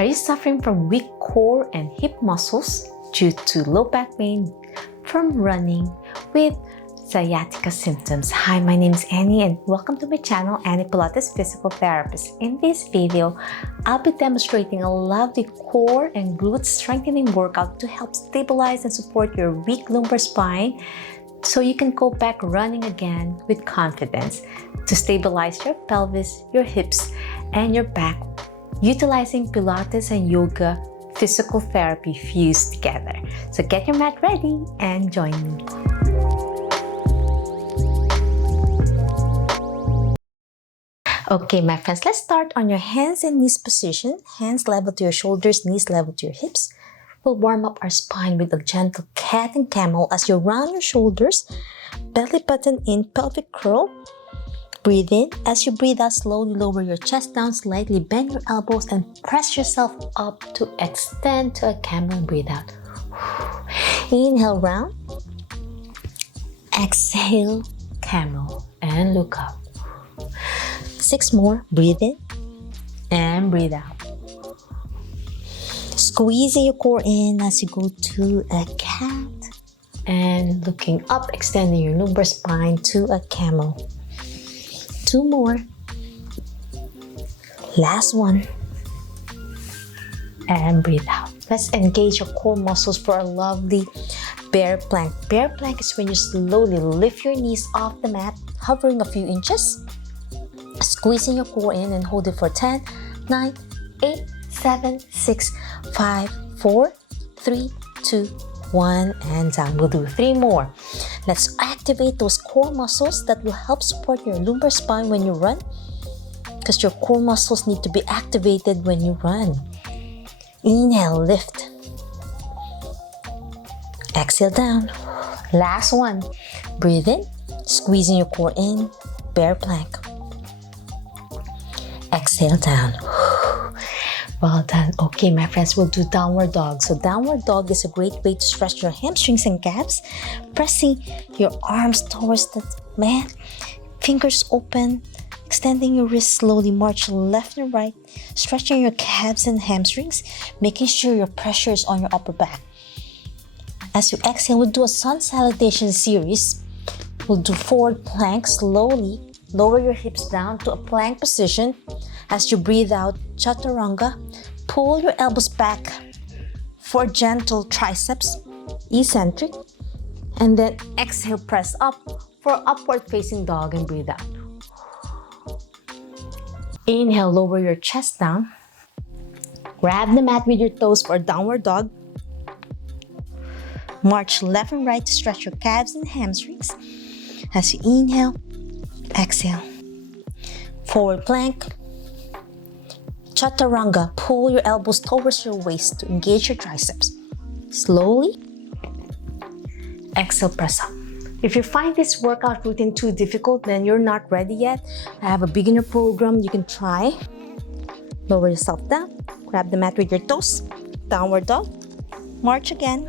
Are you suffering from weak core and hip muscles due to low back pain from running with sciatica symptoms? Hi, my name is Annie and welcome to my channel, Annie Pilates Physical Therapist. In this video, I'll be demonstrating a lovely core and glute strengthening workout to help stabilize and support your weak lumbar spine so you can go back running again with confidence to stabilize your pelvis, your hips, and your back, utilizing Pilates and yoga physical therapy fused together. So get your mat ready and join me. Okay, my friends, let's start on your hands and knees position. Hands level to your shoulders, knees level to your hips. We'll warm up our spine with a gentle cat and camel as you round your shoulders, belly button in, pelvic curl. Breathe in. As you breathe out, slowly lower your chest down, slightly bend your elbows and press yourself up to extend to a camel and breathe out. Inhale, round. Exhale, camel and look up. 6 more. Breathe in and breathe out. Squeezing your core in as you go to a cat and looking up, extending your lumbar spine to a camel. 2 more. Last one. And breathe out. Let's engage your core muscles for a lovely bear plank. Bear plank is when you slowly lift your knees off the mat, hovering a few inches, squeezing your core in and hold it for 10, 9, 8, 7, 6, 5, 4, 3, 2, 1, and down. We'll do 3 more. Let's activate those core muscles that will help support your lumbar spine when you run, because your core muscles need to be activated when you run. Inhale, lift. Exhale, down. Last one. Breathe in, squeezing your core in, bear plank. Exhale, down. Well done. Okay, my friends, we'll do downward dog. So downward dog is a great way to stretch your hamstrings and calves, pressing your arms towards the mat, fingers open, extending your wrists slowly, march left and right, stretching your calves and hamstrings, making sure your pressure is on your upper back. As you exhale, we'll do a sun salutation series. We'll do forward plank slowly. Lower your hips down to a plank position. As you breathe out, chaturanga, pull your elbows back for gentle triceps, eccentric, and then exhale, press up for upward facing dog and breathe out. Inhale, lower your chest down. Grab the mat with your toes for downward dog. March left and right to stretch your calves and hamstrings. As you inhale, exhale. Forward plank. Chaturanga, pull your elbows towards your waist to engage your triceps. Slowly. Exhale, press up. If you find this workout routine too difficult, then you're not ready yet. I have a beginner program you can try. Lower yourself down. Grab the mat with your toes. Downward dog. March again.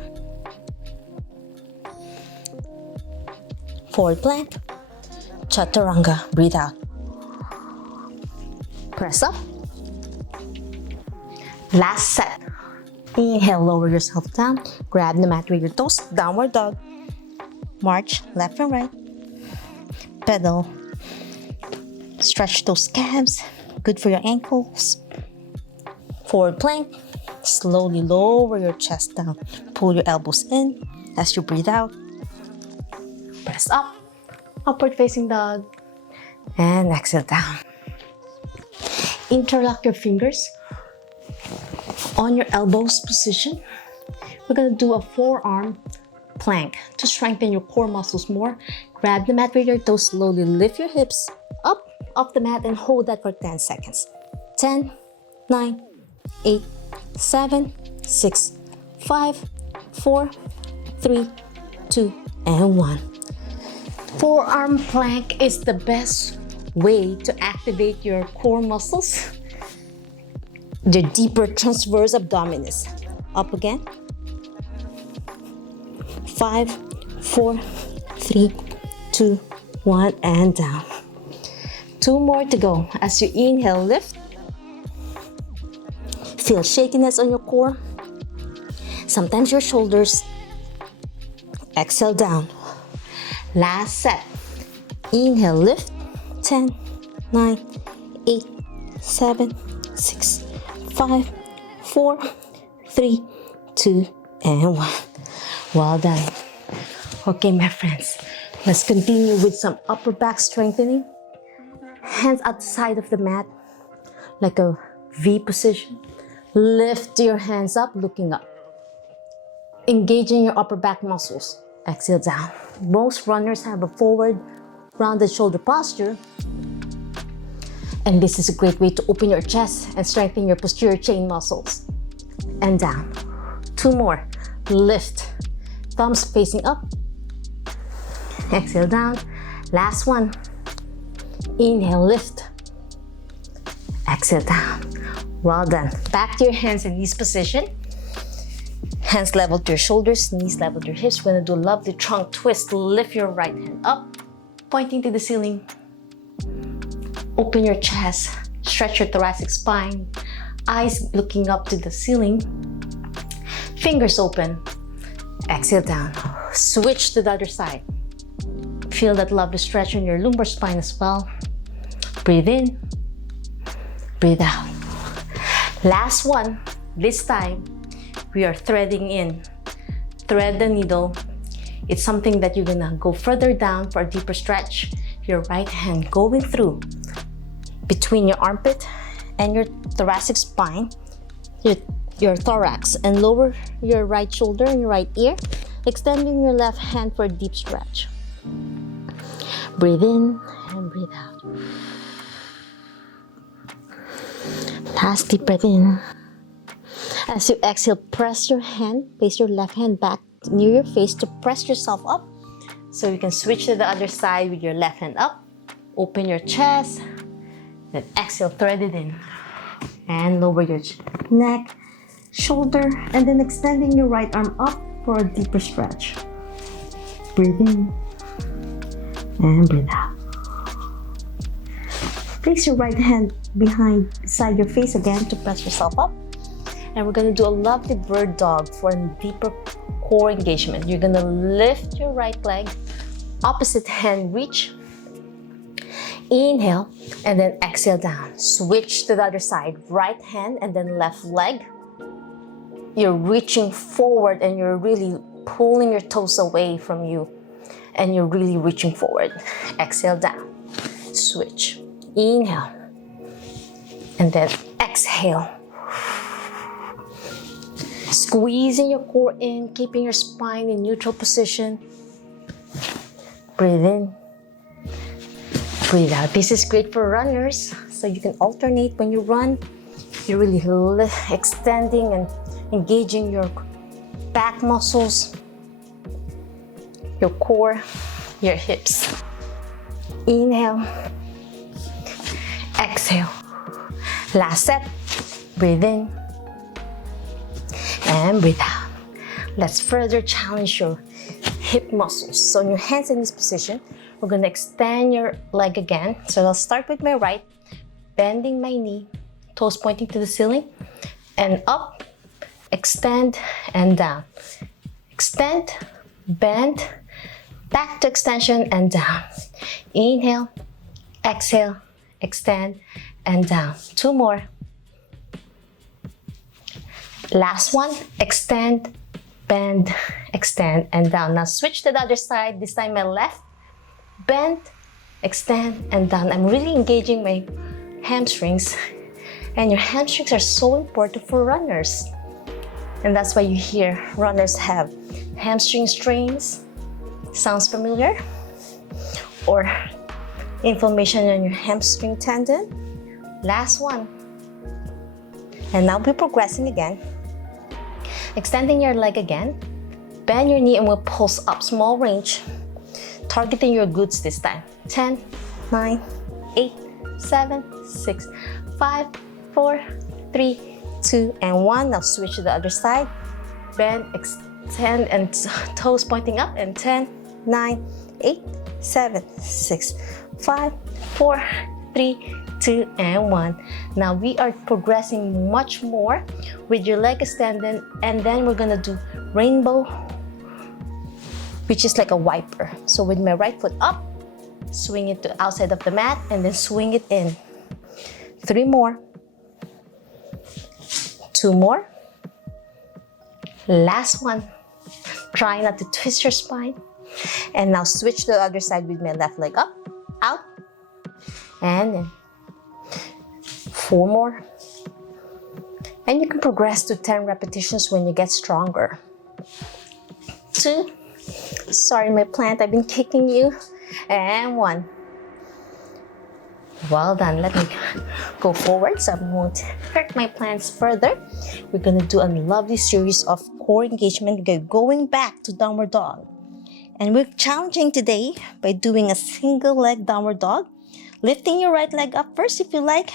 Forward plank. Chaturanga. Breathe out. Press up. Last set. Inhale, lower yourself down. Grab the mat with your toes. Downward dog. March left and right. Pedal. Stretch those calves. Good for your ankles. Forward plank. Slowly lower your chest down. Pull your elbows in as you breathe out. Press up. Upward facing dog. And exhale down. Interlock your fingers on your elbows position. We're going to do a forearm plank to strengthen your core muscles more. Grab the mat with your toes, slowly lift your hips up off the mat and hold that for 10 seconds. 10, 9, 8, 7, 6, 5, 4, 3, 2, and 1. Forearm plank is the best way to activate your core muscles, the deeper transverse abdominis. Up again. 5, 4, 3, 2, 1, and down. 2 more to go. As you inhale, lift. Feel shakiness on your core. Sometimes your shoulders. Exhale down. Last set. Inhale, lift. 10, 9, 8, 7, 6, 5, 4, 3, 2, and 1. Well done. Okay, my friends, let's continue with some upper back strengthening. Hands outside of the mat, like a V position. Lift your hands up, looking up. Engaging your upper back muscles. Exhale down. Most runners have a forward rounded shoulder posture. And this is a great way to open your chest and strengthen your posterior chain muscles. And down. 2 more. Lift. Thumbs facing up. Exhale down. Last one. Inhale, lift. Exhale down. Well done. Back to your hands in knees position. Hands level to your shoulders, knees level to your hips. We're gonna do a lovely trunk twist. Lift your right hand up, pointing to the ceiling. Open your chest, stretch your thoracic spine. Eyes looking up to the ceiling. Fingers open. Exhale down. Switch to the other side. Feel that lovely stretch on your lumbar spine as well. Breathe in. Breathe out. Last one. This time, we are threading in. Thread the needle. It's something that you're gonna go further down for a deeper stretch. Your right hand going through between your armpit and your thoracic spine, your thorax, and lower your right shoulder and your right ear, extending your left hand for a deep stretch. Breathe in and breathe out. Last deep breath in. As you exhale, place your left hand back near your face to press yourself up. So you can switch to the other side with your left hand up. Open your chest. Then exhale, thread it in. And lower your neck, shoulder, and then extending your right arm up for a deeper stretch. Breathe in and breathe out. Place your right hand beside your face again to press yourself up. And we're gonna do a lovely bird dog for a deeper core engagement. You're gonna lift your right leg, opposite hand reach. Inhale, and then exhale down. Switch to the other side, right hand and then left leg. You're reaching forward and you're really pulling your toes away from you. And you're really reaching forward. Exhale down, switch. Inhale, and then exhale. Squeezing your core in, keeping your spine in neutral position. Breathe in, breathe out. This is great for runners, so you can alternate when you run. You're really extending and engaging your back muscles, your core, your hips. Inhale, exhale. Last set. Breathe in and breathe out. Let's further challenge your hip muscles. So on your hands in this position, we're gonna extend your leg again. So I'll start with my right, bending my knee, toes pointing to the ceiling, and up, extend, and down. Extend, bend, back to extension, and down. Inhale, exhale, extend, and down. 2 more. Last one, extend, bend, extend, and down. Now switch to the other side. This time my left, bend, extend, and down. I'm really engaging my hamstrings. And your hamstrings are so important for runners. And that's why you hear runners have hamstring strains. Sounds familiar? Or inflammation on your hamstring tendon. Last one. And now we're progressing again. Extending your leg again. Bend your knee and we'll pulse up, small range. Targeting your glutes this time. 10, 9, 8, 7, 6, 5, 4, 3, 2, and 1. Now switch to the other side. Bend, extend, and toes pointing up. And 10, 9, 8, 7, 6, 5, 4, 3, 2, and 1. Now we are progressing much more with your leg extended, and then we're gonna do rainbow, which is like a wiper. So with my right foot up, swing it to outside of the mat, and then swing it in. 3 more. 2 more. Last one. Try not to twist your spine. And now switch to the other side with my left leg up, out, and then 4 more. And you can progress to 10 repetitions when you get stronger. 2. Sorry, my plant, I've been kicking you. And 1. Well done. Let me go forward so I won't hurt my plants further. We're gonna do a lovely series of core engagement. We're going back to downward dog. And we're challenging today by doing a single leg downward dog. Lifting your right leg up first if you like.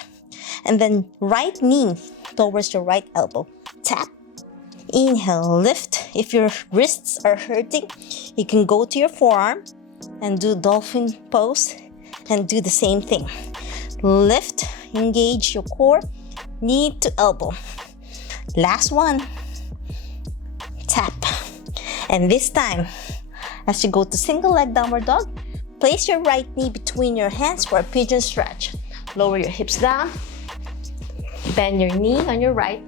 And then right knee towards your right elbow. Tap. Inhale, lift. If your wrists are hurting, you can go to your forearm and do dolphin pose and do the same thing. Lift, engage your core, knee to elbow. Last one. Tap. And this time, as you go to single leg downward dog, place your right knee between your hands for a pigeon stretch. Lower your hips down, bend your knee on your right,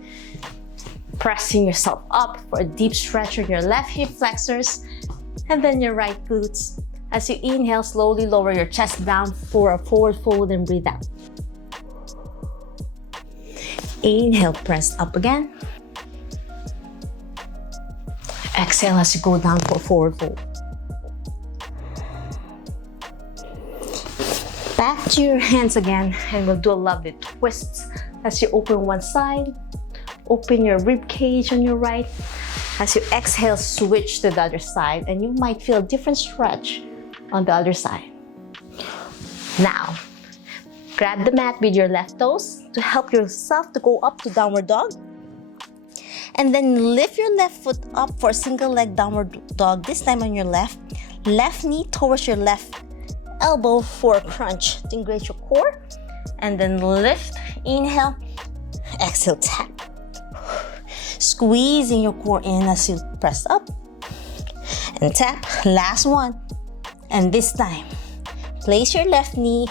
pressing yourself up for a deep stretch on your left hip flexors, and then your right glutes. As you inhale, slowly lower your chest down for a forward fold and breathe out. Inhale, press up again. Exhale as you go down for a forward fold. Back to your hands again, and we'll do a lovely twist as you open one side. Open your rib cage on your right. As you exhale, switch to the other side, and you might feel a different stretch on the other side. Now, grab the mat with your left toes to help yourself to go up to downward dog. And then lift your left foot up for a single leg downward dog, this time on your left. Left knee towards your left elbow for a crunch to engage your core. And then lift, inhale, exhale, tap. Squeezing your core in as you press up and tap. Last one. And this time, place your left knee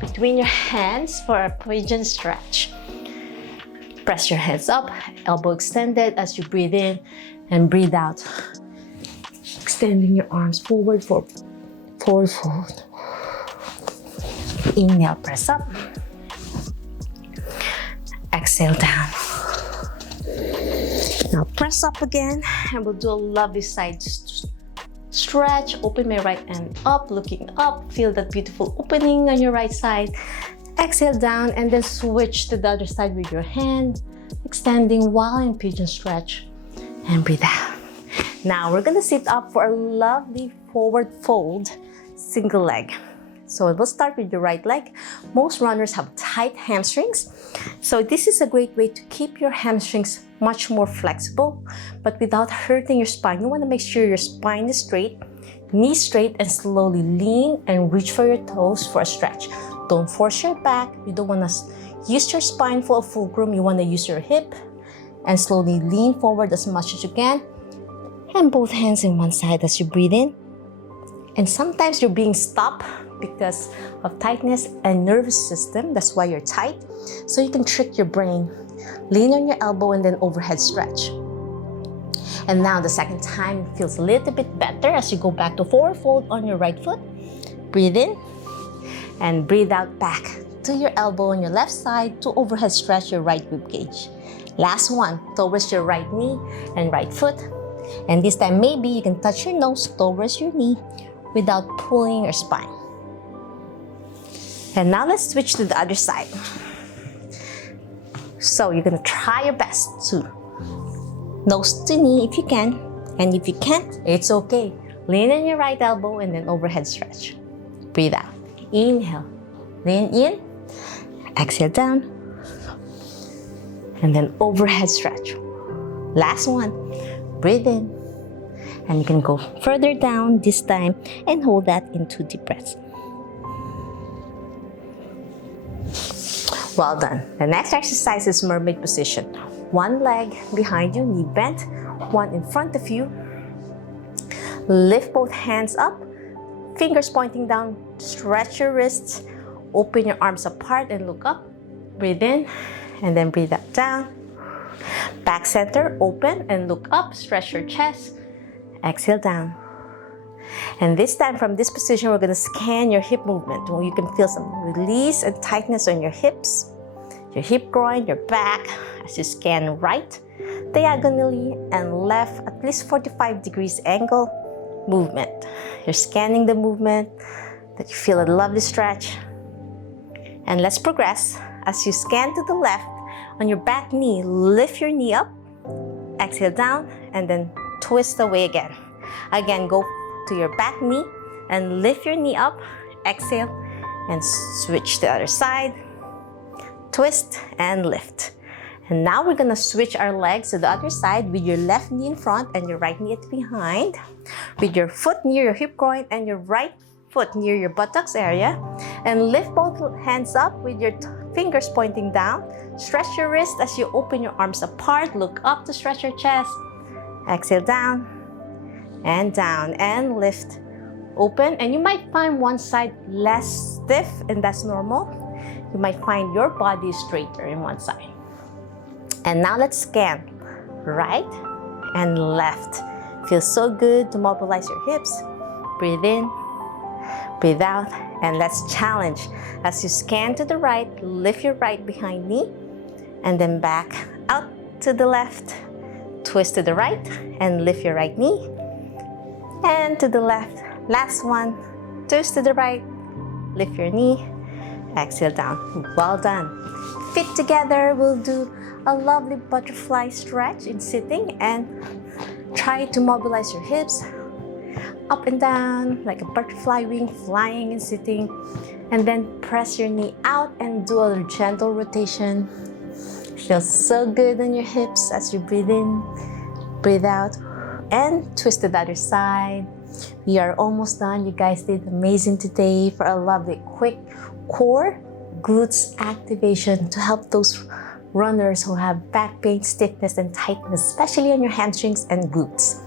between your hands for a pigeon stretch. Press your hands up, elbow extended as you breathe in and breathe out. Extending your arms forward for forward fold. Inhale, press up. Exhale down. Now press up again, and we'll do a lovely side stretch. Open my right hand up, looking up. Feel that beautiful opening on your right side. Exhale down, and then switch to the other side with your hand, extending while in pigeon stretch, and breathe out. Now we're gonna sit up for a lovely forward fold, single leg. So we'll start with your right leg. Most runners have tight hamstrings, so this is a great way to keep your hamstrings much more flexible, but without hurting your spine. You want to make sure your spine is straight, knees straight, and slowly lean and reach for your toes for a stretch. Don't force your back. You don't want to use your spine for a fulcrum. You want to use your hip and slowly lean forward as much as you can, and both hands in one side as you breathe in. And sometimes you're being stopped because of tightness and nervous system. That's why you're tight. So you can trick your brain. Lean on your elbow and then overhead stretch. And now the second time feels a little bit better as you go back to forward fold on your right foot. Breathe in and breathe out back to your elbow on your left side to overhead stretch your right rib cage. Last one, towards your right knee and right foot. And this time maybe you can touch your nose towards your knee without pulling your spine. And now let's switch to the other side. So you're gonna try your best to nose to knee if you can, and if you can't, it's okay. Lean on your right elbow and then overhead stretch. Breathe out. Inhale, lean in, exhale down, and then overhead stretch. Last one, breathe in, and you can go further down this time and hold that in 2 deep breaths. Well done. The next exercise is mermaid position. One leg behind you, knee bent, one in front of you. Lift both hands up, fingers pointing down, stretch your wrists, open your arms apart and look up. Breathe in and then breathe out down. Back center, open and look up, stretch your chest. Exhale down. And this time from this position, we're gonna scan your hip movement. Well, you can feel some release and tightness on your hips, your hip groin, your back, as you scan right, diagonally, and left at least 45 degrees angle movement. You're scanning the movement, that you feel a lovely stretch. And let's progress. As you scan to the left, on your back knee, lift your knee up, exhale down, and then twist away again. Again, go to your back knee and lift your knee up, exhale, and switch the other side, twist and lift. And now we're gonna switch our legs to the other side with your left knee in front and your right knee at behind, with your foot near your hip groin and your right foot near your buttocks area, and lift both hands up with your fingers pointing down. Stretch your wrist as you open your arms apart, look up to stretch your chest, exhale down and lift, open. And you might find one side less stiff, and that's normal. You might find your body straighter in one side. And now let's scan right and left. Feels so good to mobilize your hips. Breathe in, breathe out, and let's challenge. As you scan to the right, lift your right behind knee, and then back out to the left. Twist to the right and lift your right knee, and to the left. Last one, twist to the right, lift your knee, exhale down. Well done. Feet together, we'll do a lovely butterfly stretch in sitting, and try to mobilize your hips up and down like a butterfly wing, flying and sitting. And then press your knee out and do a gentle rotation. Feels so good on your hips as you breathe in, breathe out, and twist to the other side. We are almost done. You guys did amazing today for a lovely quick core glutes activation to help those runners who have back pain, stiffness, and tightness, especially on your hamstrings and glutes.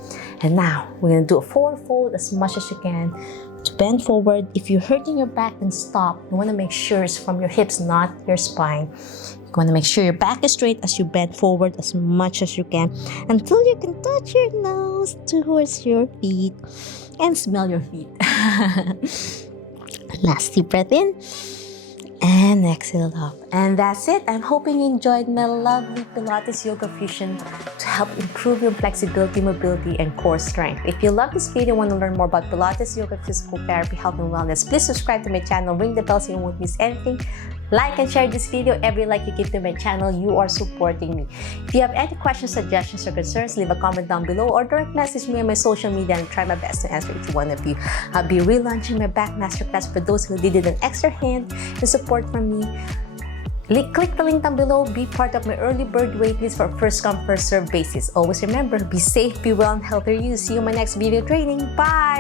And now we're gonna do a forward fold as much as you can to bend forward. If you're hurting your back, then stop. You wanna make sure it's from your hips, not your spine. You wanna make sure your back is straight as you bend forward as much as you can until you can touch your nose towards your feet and smell your feet. Last deep breath in and exhale up. And that's it. I'm hoping you enjoyed my lovely Pilates Yoga Fusion to help improve your flexibility, mobility, and core strength. If you love this video and want to learn more about Pilates, yoga, physical therapy, health, and wellness, please subscribe to my channel, ring the bell so you won't miss anything. Like and share this video. Every like you give to my channel, you are supporting me. If you have any questions, suggestions, or concerns, leave a comment down below or direct message me on my social media and try my best to answer each one of you. I'll be relaunching my back masterclass for those who needed an extra hand and support from me. Click the link down below. Be part of my early bird waitlist for first come, first serve basis. Always remember, be safe, be well, and healthy. See you in my next video training. Bye!